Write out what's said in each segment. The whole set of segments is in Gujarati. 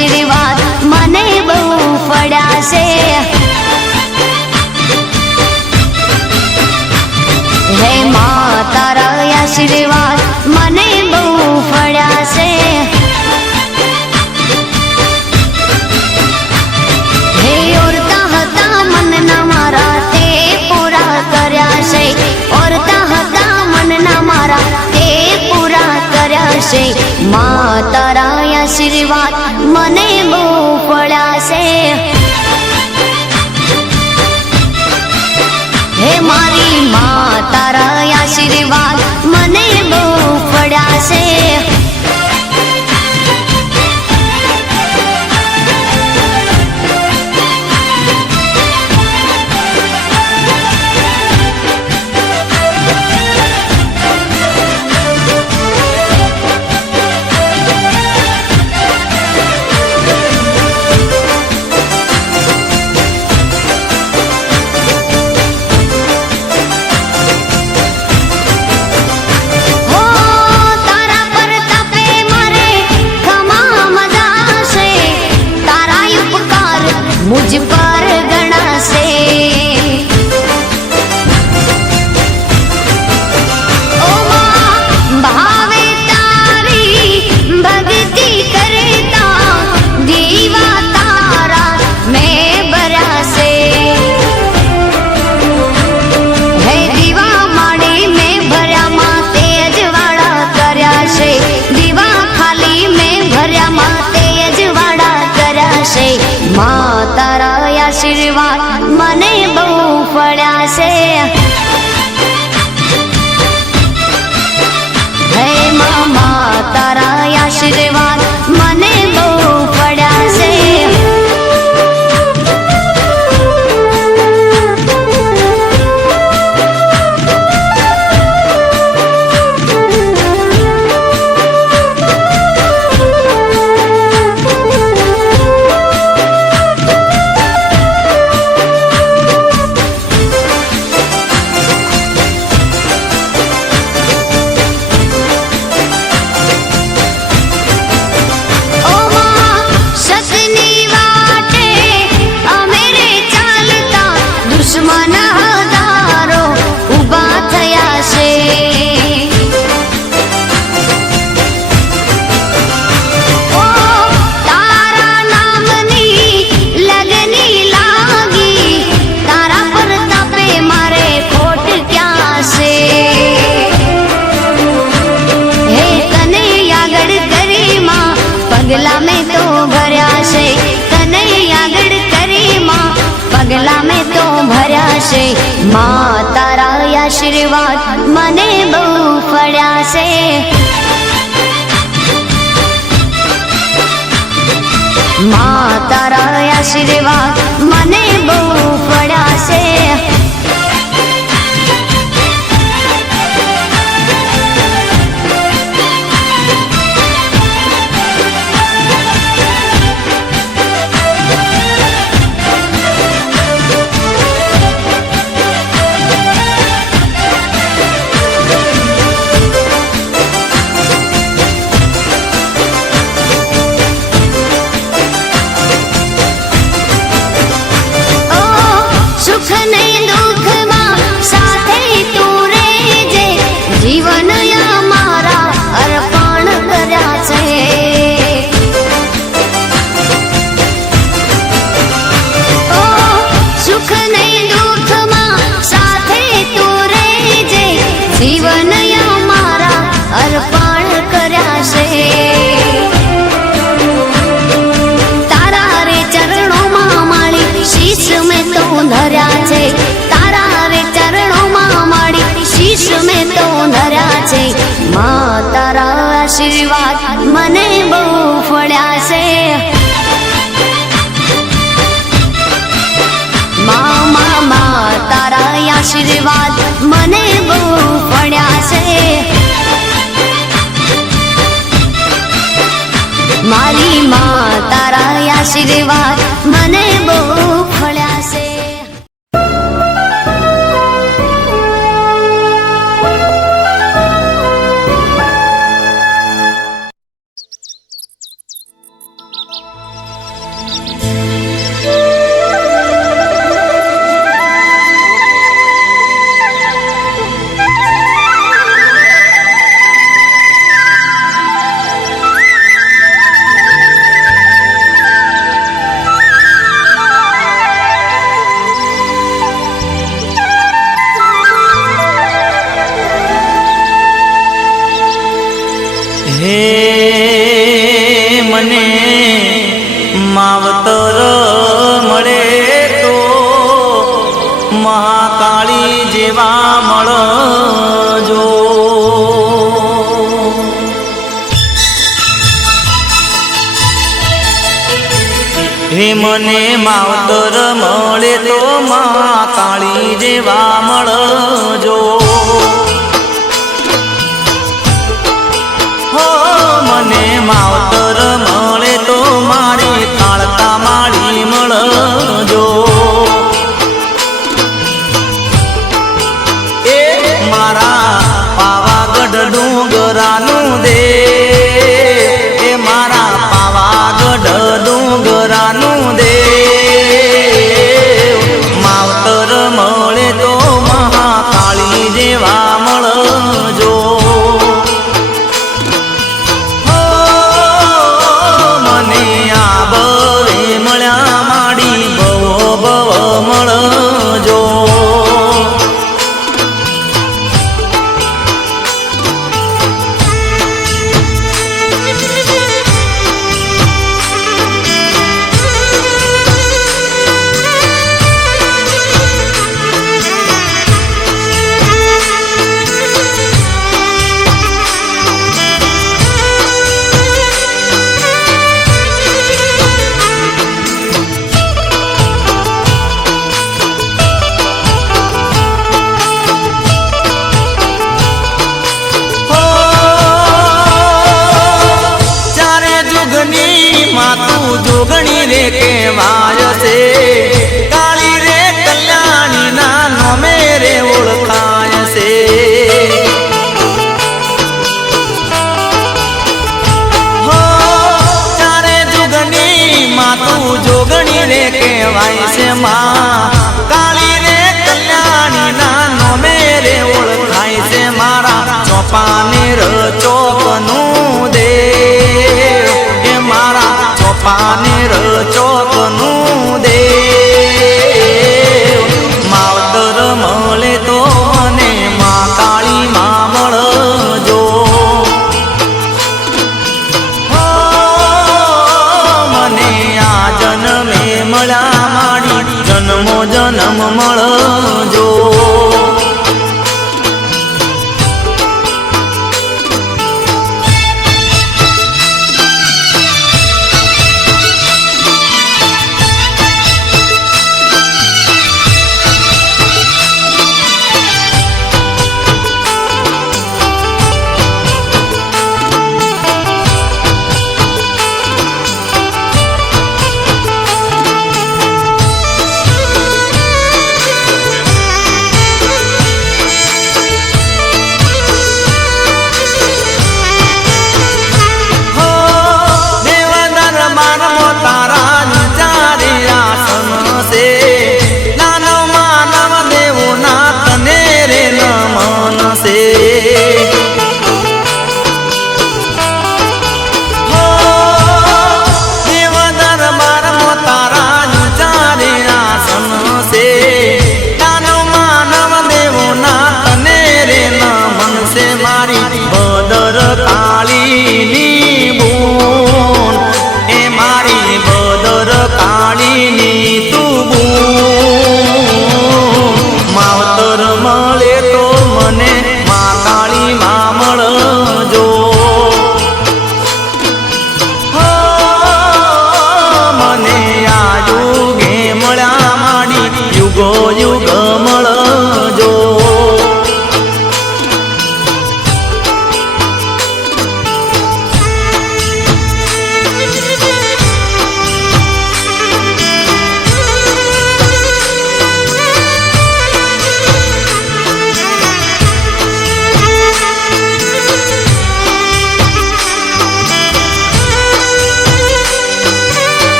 આશીર્વાદ મને બહુ પડ્યા છે। હે માં તારા આશીર્વાદ મને બહુ પડ્યા છે। હે ઓરતા હતા મનના મારા તે પૂરા કર્યા છે। ઓરતા હતા મનના મારા તે પૂરા કર્યા છે। માં તારા આશીર્વાદ મને બહુ પડ્યા છે। હે મારી માં તારા આશીર્વાદ મને બહુ પડ્યા છે। मुझ पर गणा से ओ मां भावे तारी भक्ति करता दीवा तारा मैं बरा से। है दीवा माड़ी में भर्या मां तेज वाड़ा कर्या से। दीवा खाली में भर्या मां तेज वाड़ा कर्या से। मां तारा आशीर्वाद मने बहु पड्या छे। हे मामा तारा आशीर्वाद मने बहु पड्या छे। दुश्मन हजारो उभा थया छे। ओ तारा नामनी लगनी लागी तारा प्रतापे मारे खोट क्या से। हे तने आगड़ करी मां पगला में तो भर्या छे। तने आगड़ करी मां पगला में तो भर्या छे। मां तारा आशीर्वाद मने बहु पड्या छे। मां तारा आशीर्वाद मने बहु पड्या छे। जीवन मारा अर्पण कर्या छे। ओ सुख नहीं दुख मां साथे तू रेजे। जीवन मारा अर्पण कर्या छे। तारा रे चरणों मां मारी शीश में तो धर्या छे। तारा रे चरणों मां मारी शीश में तो धर्या छे। मां तारा आशीर्वाद मने बहु पड्या छे। मां तारा आशीर्वाद मने बहु पड्या छे। मारी मां तारा आशीर्वाद मने बहु पड्या छे। મળજો. હે મને માવતર મળે તો મા કાળી જેવા મળજો. હો મને માવતર મળે તો મારી કાળકા માળી મળજો. એ મારા પાવાગઢ ડુંગરાનું દે, એ મારા પાવાગઢ ડુંગરાનું દે. માવતર મળે તો મહાકાળી જેવા મળજો. મને આ બવે મળ્યા માડી બવો બવ મળજો. જોગણી રે કેવાય છે, કાળી રે કલ્યાણી ના નામે રે ઓળખાય છે. હો ચારે જુગની માતું જોગણી રે કેવાય છે માં, કાળી રે કલ્યાણી ના નામે રે ઓળખાય છે. મારા ચોપાનેર ચોકનું દે, એ મારા ચોપાનેર ચોકનું દે. માવતર મળે તો મને મા કાળી માં મળજો. મને આ જન્મે મળ્યા માડી જન્મો જન્મ મળજો.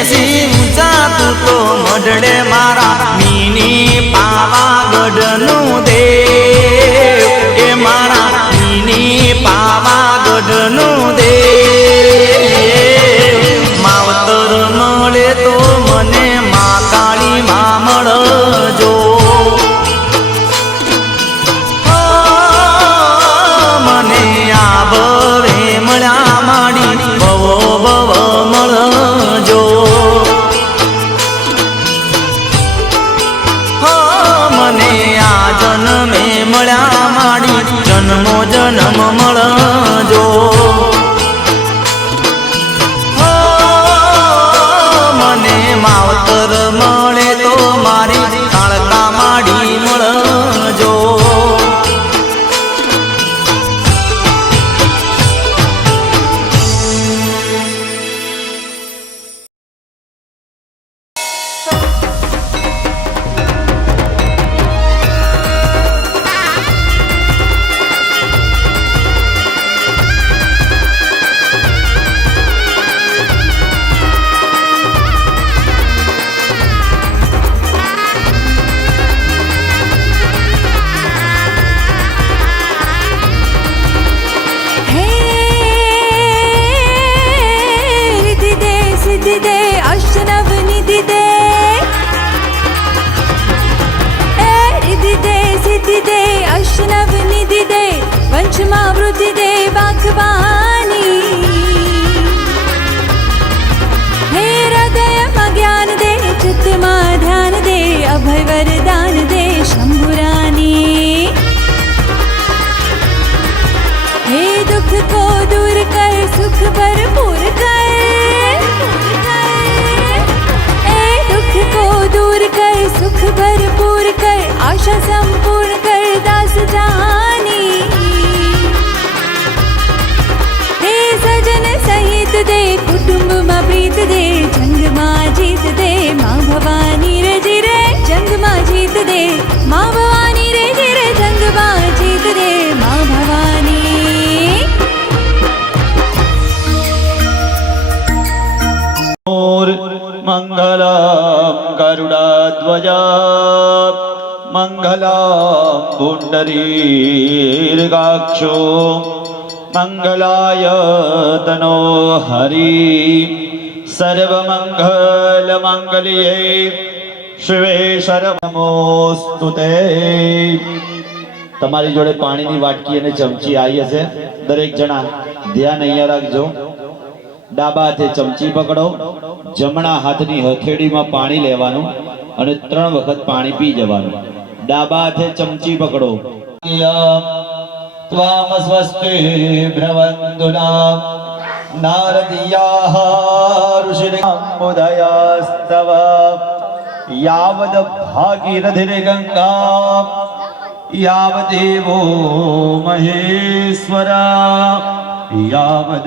બેસી ઊંચા તું તો મઢડે મારા મીની પાવાગઢનું દેવ એ મારા મીની પાવાગઢનું દેવ માવતર મળે તો મને મા કાળી માં મળજો મને આ ભવે મળ્યા માડી ભવો ભવ મળજો મને આ જન્મે મળ્યા માડી જન્મો જન્મ મળજો મને માવતર મળે તો મારી કાળકા માડી મળજો વંશમાં વૃદ્ધિ દે બાખવાની હે હૃદયમાં જ્ઞાન દે ચિત્તમાં ધ્યાન દે અભય વરદાન દે શંભુરાની હે દુઃખ કો દૂર કર સુખ ભરપૂર કર એ દુઃખ કો દૂર કર સુખ ભરપૂર કર આશા સંપૂર્ણ કર દાસ જાની હે સજન સહિત દે કુટુંબમાં પ્રીત દે જંગમાં જીત દે માં ભવાની રે જીરે જંગમાં જીત દે માં ભવાની રે જીરે જંગમાં જીત દે માં ભવાની મંગલમ ગરુડધ્વજા મંગલમ પુંડરીકાક્ષો મંગલાય તનો હરિ સર્વમંગલમંગલ્યે શિવે સર્વનમોસ્તુતે તમારી જોડે પાણીની વાટકી અને ચમચી આવી હશે દરેક જણા ધ્યાન અહીંયા રાખજો ડાબા હાથે ચમચી પકડો જમણા હાથની હથેળીમાં પાણી લેવાનું અને 3 વખત પાણી પી જવાનું ડાબા હાથે ચમચી પકડો ત્વામ સ્વસ્તે ભ્રવંતુના નારદીયાઃ ઋષિર્મુદયસ્તવ યાવદ ભાગીરથિર ગંગા યાવદેવો મહેશ્વરા યાવદ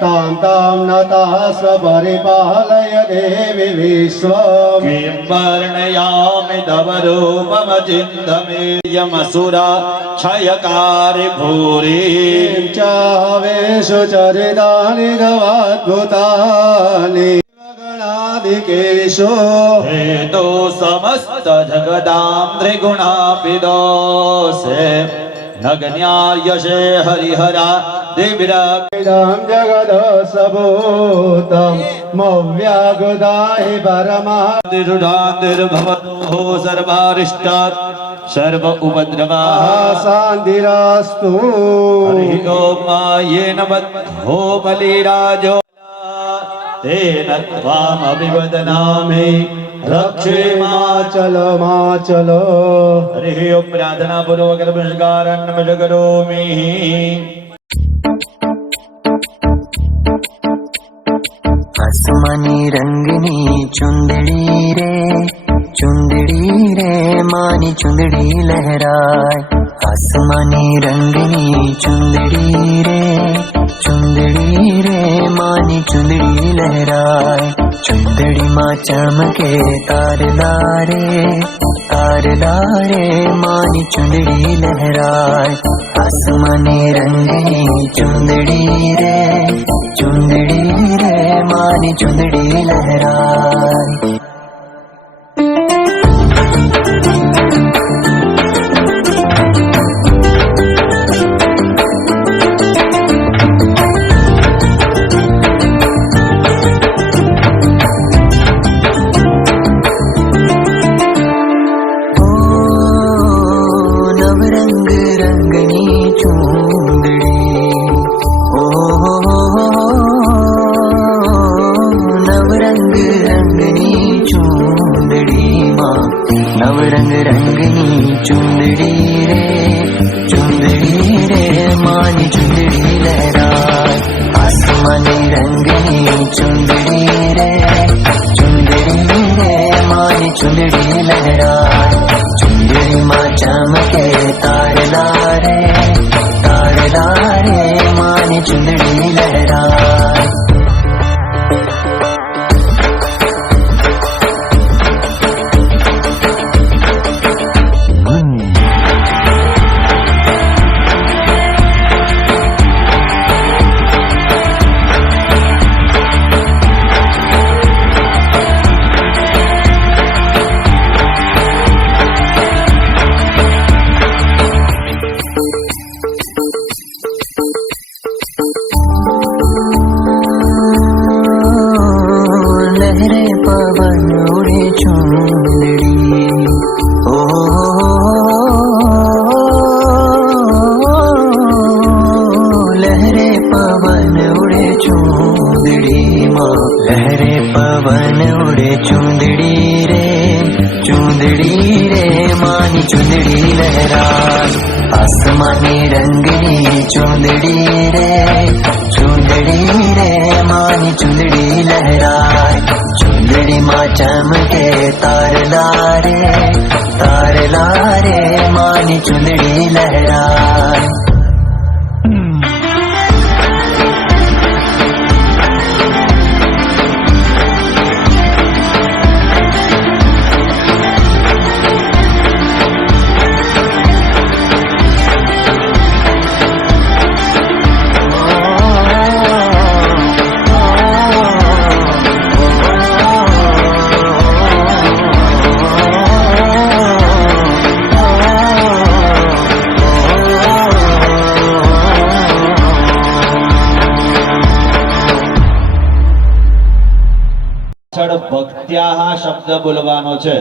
तां तां नतः स्वपरिपालय देवी विश्वम् किं वर्णयामि तव रूपम चिन्तमे यमसुरा क्षयकारि भूरि चावेषु चरितानि तवाद्भुतानि गणादिकेषु हेतो समस्त जगदां त्रिगुणापिदोषे नगन्यायशे हरिहरा इदं जगदसभूतं मव्यागुदाहि परमादिरुडादिर्भवतो सर्वारिष्टात् सर्व उपद्रवाः शान्तिरास्तु हरि ओम येन बद्धो बलिराजो तेन त्वामभिवदनामि रक्षे माचल हरि ओम प्रार्थना पूर्वक नमस्कारं करोमि आसमानी रंगनी चुंदड़ी रे मानी चुंदड़ी लहराए आसमानी रंगनी चुंदड़ी रे मानी चुंदड़ी लहराए चुंदड़ी माँ चमके तारदारे मानी चुंदड़ी लहराए आसमानी रंगनी चुंदड़ी रे मानी चुंदड़ी लहराए। नवरंग रंगनी चुंदड़ी नवरंग रंगनी चुंदड़ी माँ नवरंग रंगनी चुंदड़ी रे मानी चुंदड़ी लहराए। आसमानी रंगनी चुंदड़ी रे मानी चुंदड़ी लहराए। चुंदड़ी माँ चमके तारदारे मानी चुंदड़ी लहराए। लहरे पवन उड़े चुंदड़ी लहरे पवन उड़े चुंदड़ी माँ लहरे पवन उड़े चुंदड़ी रे मानी चुंदड़ी लहराए। आसमानी रंगनी चुंदड़ी रे मानी चुंदड़ी लहराए। चुंदड़ी माँ चमके तारदारे मानी चुंदड़ी लहराए। ભક્ત્યાહ શબ્દ બોલવાનો છે.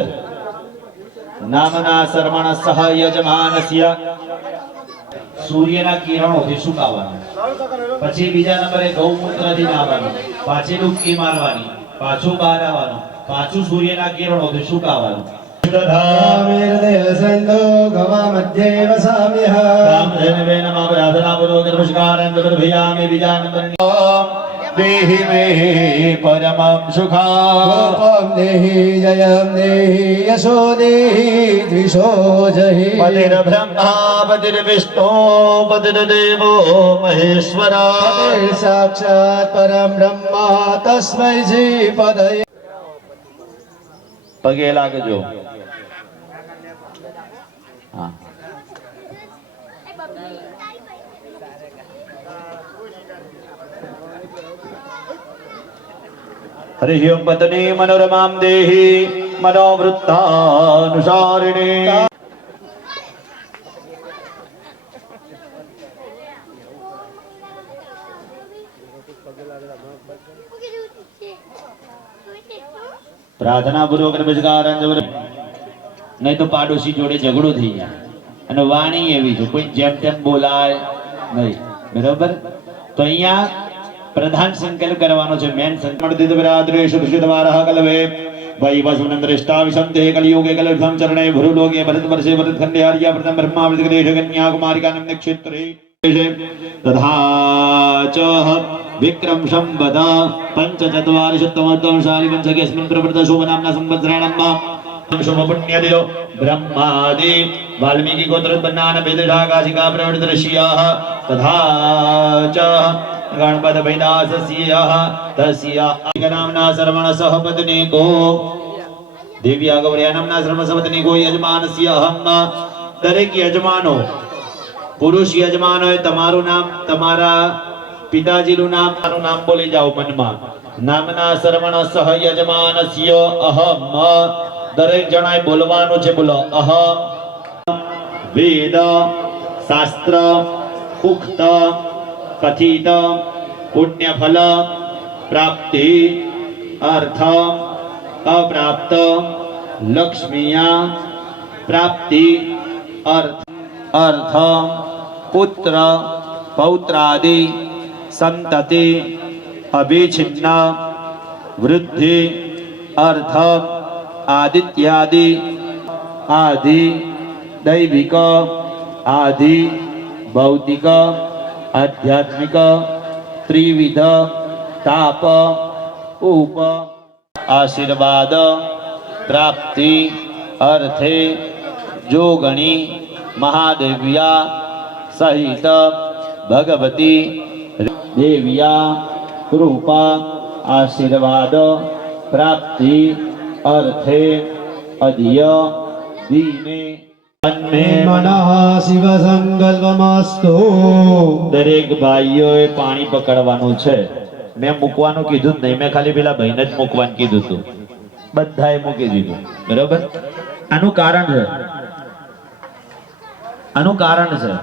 નામના શર્મણ સહ યજમાનસ્ય સૂર્યના કિરણોથી સુકાવવાનું. પછી બીજા નંબરે ગૌમૂત્રથી નાહવાનું, પાછી ડૂબકી મારવાની, પાછું બહાર આવવાનું, પાછું સૂર્યના કિરણોથી સુકાવવાનું. संतो गवा मध्ये वसाम्यः रामधनवेन मां प्रार्थनापूर्वक नमस्कारं दर्शयामि. बीजा नंबर देहि मे परमं सुखम् गोपं देहि जयं देहि यशो देहि द्विषो जहि पतिर्ब्रह्मा पतिर्विष्णु पतिर्देवो महेश्वरा साक्षात् परं ब्रह्म तस्मै श्रीपदये पगे लागजो. हाँ हरि ओम पत्नी मनोरमां देहि मनोवृत्तानुसारिणी. प्रार्थना पूर्वक नमस्कार. नहीं तो पाडोशी जोड़े झगड़ो थी जाए અને વાણી એવી છે કોઈ જેમ તેમ બોલાય નહીં. બરાબર? તો અહીંયા પ્રધાન સંકલ્પ કરવાનો છે. મેન સંકલ્પ દિવ્યરાત્રે શુદ્ધવારહ કલવે वैवस्वनं दृष्टा विशन्ते कलियुगे कलयुगं चरणे भुरुलोके भरतवर्षे भरतखण्डे आर्या प्रथम ब्रह्मावृतदेशे कन्याकुमारिकानं नक्षत्रे तथा च विक्रम संवद पंचचत्वारिशत्तमोत्तमशालि पंचकेऽस्मिन् प्रवृत्त शुभनाम्ना संवत्सराणां शुभ पुण्यदिनो ब्रह्मादि वाल्मीकि गोत्रोत्पन्नान् वेदशाखाशिखा प्रवृत्त ऋषयः तथा च गणपत वैदासस्यः तस्य नाम्ना श्रवण सहपत्नीको देव्या गौर्या नाम्ना श्रवण सहपत्नीको यजमानस्य अहं दरेक यजमानो पुरुष यजमान હોય તમારું નામ તમારા પિતાજીનું નામ તારું નામ બોલી જાઓ મનમાં. નામના શ્રવણ સહ યજમાનસ્ય અહમ. દરેક જણાએ બોલવાનું છે. બોલો અહમ. વેદ શાસ્ત્ર ઉક્ત કથિત પુણ્યફલ પ્રાપ્તિ અર્થ અપ્રાપ્ત લક્ષ્મીયા પ્રાપ્તિ અર્થ પુત્ર પૌત્રાદિ સંતતિ અભિછિન્ન વૃદ્ધિ અર્થ આદિત્યાદિ આદિ દૈવિક આદિ ભૌતિક આધ્યાત્મિક ત્રિવિધ તાપ ઉપ આશીર્વાદ પ્રાપ્તિ અર્થે જોગણી મહાદેવ્યા સહિત ભગવતી દેવ્યા કૃપા આશીર્વાદ પ્રાપ્તિ અર્થે અધ્ય દીને मे मनः शिव संकल्पमस्तु। દરેક ભાઈઓએ પાણી પકડવાનું છે. મેં મૂકવાનું કીધું જ નહીં, મેં ખાલી પેલા ભાઈને જ મૂકવાનું કીધું હતું. બધાએ મૂકી દીધું. બરોબર. આનું કારણ છે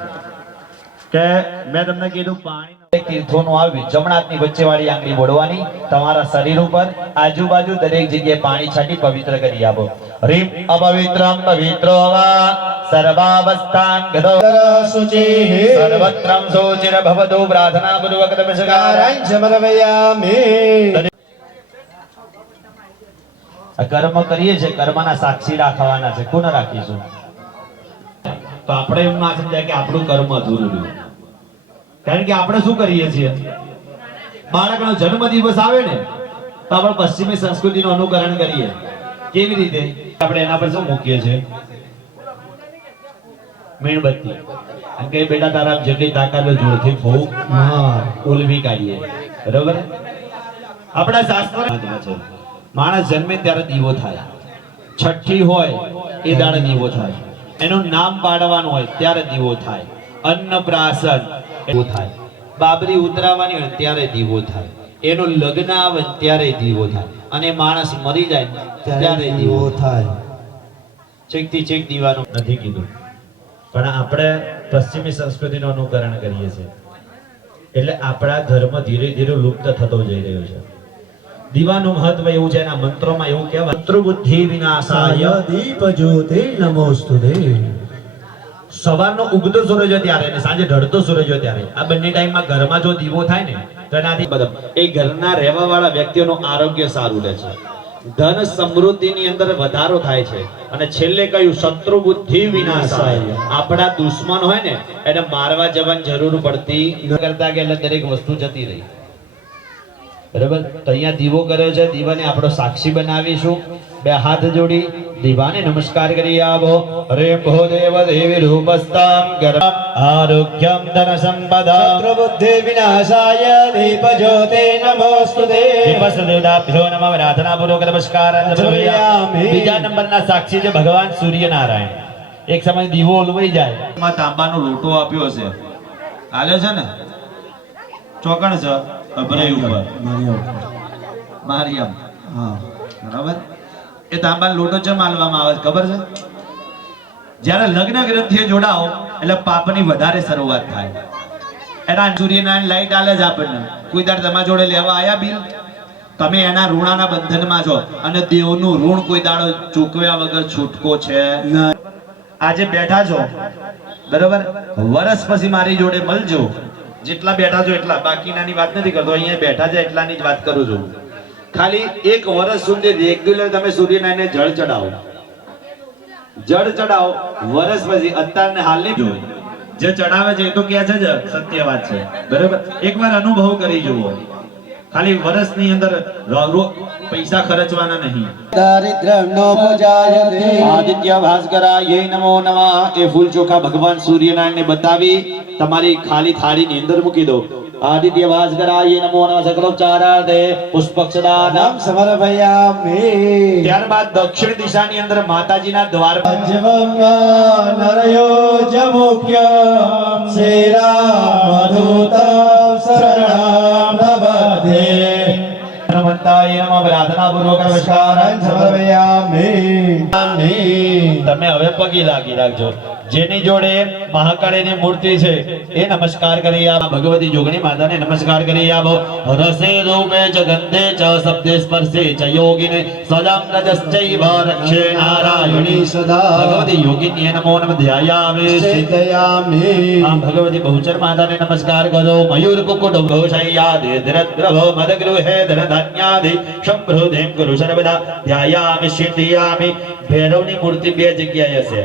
કે મેં તમને કીધું પાણી તીર્થોનું આવી જમણા હાથની વચ્ચે વાળી આંગળી બોડવાની, તમારા શરીર ઉપર આજુબાજુ દરેક જગ્યાએ પાણી છાંટી પવિત્ર કરી આપો. રીમ અપવિત્રમ પવિત્રો વા સર્વાવસ્થાન ગતો શુચિઃ સર્વત્રમ શોચિર ભવતો પ્રાર્થના પૂર્વક નમસ્કારાય સમર્પયામિ। આ કર્મ કરીએ છે, કર્મના સાક્ષી રાખવાના છે. કોને રાખીશું? તો આપણે એમ ના સમજાય કે આપણું કર્મ અધૂરું રહ્યું. કારણ કે આપણે શું કરીએ છીએ? બાળકનો જન્મ દિવસ આવે ને તો આપણે પશ્ચિમી સંસ્કૃતિનું અનુકરણ કરીએ. કેવી રીતે? આપણે એના પર શું મૂકીએ છીએ? મીણબત્તી. અને કે બેટા તારા જેટલી તાકાત હોય જોરથી ફૂંક ઉલવી કાઢીએ. બરોબર. આપણા શાસ્ત્ર છે માણસ જન્મે ત્યારે દીવો થાય, છઠ્ઠી હોય એ દાડે દીવો થાય, એનું નામ પાડવાનું હોય ત્યારે દીવો થાય, અન્નપ્રાશન દીવો થાય, બાબરી ઉતરાવવાની હોય ત્યારે દીવો થાય, એનું લગ્ન આવે ત્યારે દીવો થાય, અને માણસ મરી જાય ત્યારે દીવો થાય. ચેક થી ચેક દીવાનું નથી કીધું, પણ આપણે પશ્ચિમી સંસ્કૃતિનું અનુકરણ કરીએ છીએ એટલે આપણા ધર્મ ધીરે ધીરે લુપ્ત થતો જઈ રહ્યો છે. દીવાનું મહત્વ એવું છે, એના મંત્રોમાં એવું કહેવાય મંત્ર બુદ્ધિ વિનાશાય દીપ જ્યોતિ નમોસ્તુતે। સવારનો ઉગતો સૂરજ હોય ત્યારે અને સાંજે ઢળતો સૂરજ હોય ત્યારે આ બંને ટાઈમમાં ઘરમાં જો દીવો થાય ને તો એનાથી એ ઘરના રહેવા વાળા વ્યક્તિઓનું આરોગ્ય સારું રહે છે, ધન સમૃદ્ધિની અંદર વધારો થાય છે, અને છેલ્લે કહ્યું શત્રુ બુદ્ધિ વિનાશાય, આપણા દુશ્મન હોય ને એને મારવા જવાની જરૂર પડતી કરતા કે એટલે દરેક વસ્તુ જતી રહી. બરાબર. તો અહીંયા દીવો કર્યો છે, દીવાને આપણો સાક્ષી બનાવીશું. બે હાથ જોડી દીવાને નમસ્કાર કરી આવો. હરે ભો દેવ દેવી રૂપસ્તામ ગરમ આરોગ્યમ ધન સંપદા શત્રુ બુદ્ધિ વિનાશાય દીપ જ્યોતિ નમોસ્તુતે। દીપસ્તુતાભ્યો નમઃ પ્રાર્થના પૂર્વક નમસ્કાર. બીજા નંબરના સાક્ષી છે ભગવાન સૂર્યનારાયણ. એક સમય દીવો ઓલવાઈ જાય એમાં તાંબાનો લોટો આપ્યો છે, હાલ્યો છે ને, ચોકણ છે અભરાઈ ઉપર મારિયમ. હા બરાબર. એ તાંબાનો લોટો ચમ માલવામાં આવે ખબર છે? જ્યારે લગ્ન ગ્રંથિએ જોડાઓ એટલે પાપની વધારે શરૂઆત થાય. એના સૂર્યનારાયણ લાઈટ આલે જ આપણને. કોઈ દાડ તમારા જોડે લેવા આયા બિલ? તમે એના ઋણાના બંધનમાં છો, અને દેવનું ઋણ કોઈ દાડો ચૂકવ્યા વગર છૂટકો છે. આજે બેઠા છો બરોબર, વર્ષ પછી મારી જોડે મળજો. જેટલા બેઠા છો એટલા, બાકીનાની વાત નથી કરતો, અહીંયા બેઠા છે એટલાની જ વાત કરું છું. ખાલી એક વર્ષ સુધી રેગ્યુલર તમે સૂર્યનારાયણને જળ ચડાવો, વર્ષ પછી અત્યારને હાલની જોઈ જે ચડાવે છે એ તો કે છે જ સત્ય વાત છે. બરોબર. એકવાર અનુભવ કરી જુઓ. ખાલી વર્ષની અંદર પૈસા ખર્ચવાના નહીં. દારિદ્ર્યમ નો પૂજાયતે આદિત્ય ભાસ્કરાય નમો નમઃ. એ ફૂલ ચોખા ભગવાન સૂર્યનારાયણને બતાવી તમારી ખાલી થાળીની અંદર મૂકી દો. આદિત્ય ભાસ્કરાય નમો નમઃ. સકલોપચારાર્થે પુષ્પક્ષદાનમ સમર્પયામિ। ત્યારબાદ દક્ષિણ દિશાની અંદર માતાજીના દ્વાર જવમ નરયો જમુખ્ય શ્રીરામ દૂતમ શરણં ભવતે હનુમંતાય નમઃ પ્રાર્થનાપૂર્વક નમસ્કાર સમર્પયામિ. આમિ. તમે હવે પગે લાગી રાખજો. જેની જોડે મહાકાળીની મૂર્તિ છે એ નમસ્કાર કરી આવો. ભગવતી જોગણી માતાને નમસ્કાર કરી આવો. રસે રૂપે ચ ગંધે ચ શબ્દે સ્પર્શે ચ યોગિને સદાં રજશ્ચૈવ રક્ષે નારાયણી સદા ભગવતી યોગિની નમો નમઃ ધ્યાયામિ. સિદ્ધયામિ. આમ ભગવતી બહુચર માતાને નમસ્કાર કરો. મયુર કુકુટ ઘોષયાદે ધરદ્રભ મદગૃહે ધનધાન્યાદિ સંભૃદ્ધિં કુરુ સર્વદા ધ્યાયામિ સિદ્ધયામિ. ભૈરવની મૂર્તિ બે જગ્યાએ છે.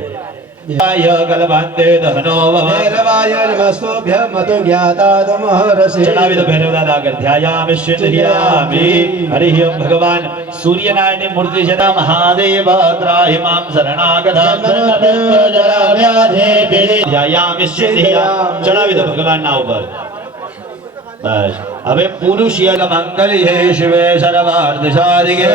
કલભાંતે દહનો વહ. ભૈરવાય નમસ્તુભ્યં મતો જ્ઞાતા મહર્ષિ. ચડાવી દો ભૈરવ દાદા આગળ. ધ્યાયામિ સિદ્ધયામિ. હરિ ઓમ. ભગવાન સૂર્યનારાયણની મૂર્તિ છે. મહાદેવ ત્રાહિ મામ શરણાગતા. ધ્યાયામિ સિદ્ધયામિ. ચડાવી દો ભગવાનના ઉપર. બસ હવે પુરુષ યગ મંગલી હે શિવે સર્વાર્થ સાધિકે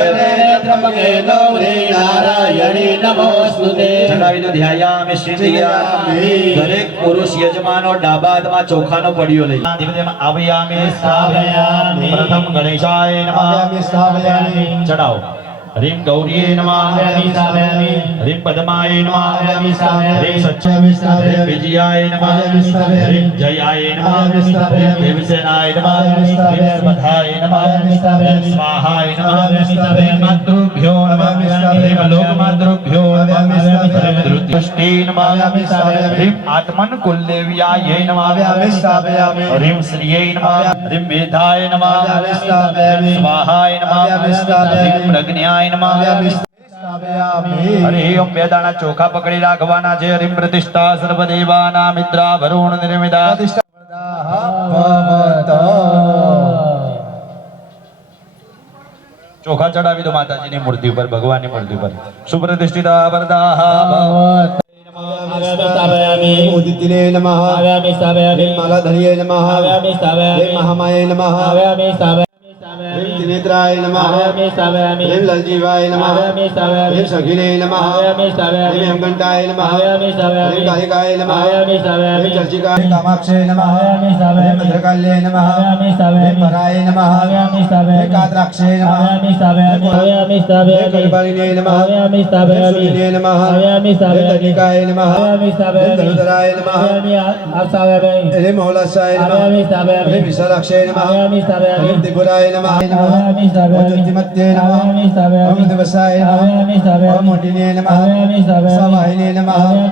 નારાયણી નમોસ્તુતે. ચડાવી દો. ધ્યાયામિ સિદ્ધયામિ. દરેક પુરુષ યજમાનો ડાબા હાથમાં ચોખાનો પડિયો લઈ આવ્યામિ સ્થાપયામિ. પ્રથમ ગણેશાય આવ્યામિ નમઃ. સ્થાપયામિ. ચડાવો. હરિમ ગૌરીએ નમઃ. હરિમ પદ્માય નમઃ. હરિમ સચ્ચાય હરિમ વિજયાય નમઃ. હરિમ જયાય નમઃ. હરિમ સેનાય નમઃ. હરિમ સ્વધાય નમઃ. હરિમ સ્વાહાય નમઃ. હરિમ માતૃભ્યો નમઃ. હરિમ લોકમાતૃભ્યો નમઃ. હરિમ ધૃત્યુષ્ટે નમઃ. હરિમ આત્મન કુલદેવ્યાય આવ્યામિ નમઃ. સ્થાપયામિ. હરિમ શ્રીયે નમઃ. હરિમ મેધાય આવ્યામિ નમઃ. સ્થાપયામિ. સ્વાહાય આવ્યામિ નમઃ. સ્થાપયામિ. હરિમ પ્રજ્ઞાય આવ્યામિ નમઃ. સ્થાપયામિ. હરિ ઓમ. બે દાણા ચોખા પકડી રાખવાના છે. હરિમ પ્રતિષ્ઠા સર્વદેવાના મિત્રા વરુણ નિર્મિતા. ભવતો. ચોખા ચડાવી દો માતાજીની મૂર્તિ ઉપર, ભગવાનની મૂર્તિ ઉપર. સુપ્રતિષ્ઠિતા વરદાહ ઉદિતિને નમઃ. હરિમ માલાધરીએ નમઃ. હરિમ મહામાયે નમઃ. હરિમ ત્રિનેત્રાય નમઃ. હરિમ લલજીવાય નમઃ. હરિમ સખિને નમઃ. હરિમ હેમકંઠાય નમઃ. હરિમ કાલિકાય નમઃ. હરિમ ચર્ચિકાય કામાક્ષે નમઃ. હરિમ ભદ્રકાલ્યે નમઃ. હરિમ પરાય નમઃ. હરિમ કાત્રાક્ષે નમઃ. હરિમ કલ્પાલિને નમઃ. હરિમ સુલિને નમઃ. હરિમ તનિકાય નમઃ. હરિમ ધનુધરાય નમઃ. હરિમ મૌલાસાય નમઃ. હરિમ વિશાલાક્ષે નમઃ. હરિમ ત્રિપુરાય નમઃ. ઓમ જ્યોતિમત્યે નમઃ. ઓમ દિવસાય નમઃ. ઓમ મોટિને નમઃ. સવાહિને નમઃ.